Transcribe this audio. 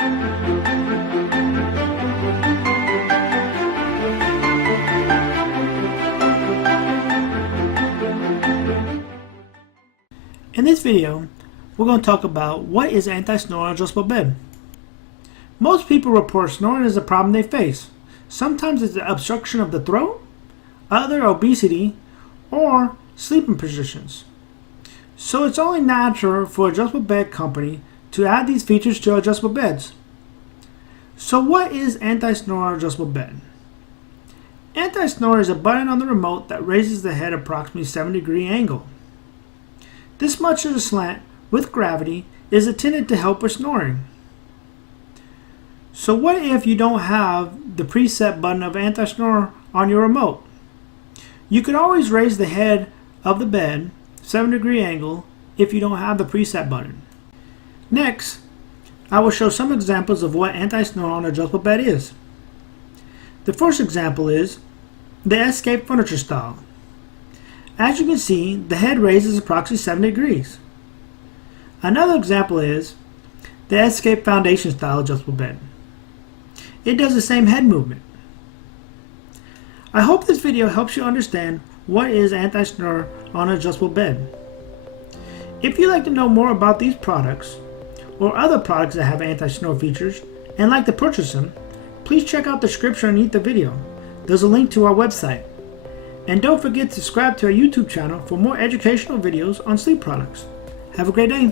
In this video, we're going to talk about what is anti-snore adjustable bed. Most people report snoring as a problem they face. Sometimes it's the obstruction of the throat, other obesity, or sleeping positions. So it's only natural for adjustable bed company to add these features to adjustable beds. So what is anti-snore adjustable bed? Anti-snore is a button on the remote that raises the head approximately 7-degree angle. This much of a slant with gravity is intended to help with snoring. So what if you don't have the preset button of anti-snore on your remote? You could always raise the head of the bed 7-degree angle if you don't have the preset button. Next, I will show some examples of what anti-snore on an adjustable bed is. The first example is the Escape furniture style. As you can see, the head raises approximately 7 degrees. Another example is the Escape Foundation style adjustable bed. It does the same head movement. I hope this video helps you understand what is anti-snore on an adjustable bed. If you'd like to know more about these products or other products that have anti-snore features and like to purchase them, please check out the description underneath the video. There's a link to our website. And don't forget to subscribe to our YouTube channel for more educational videos on sleep products. Have a great day.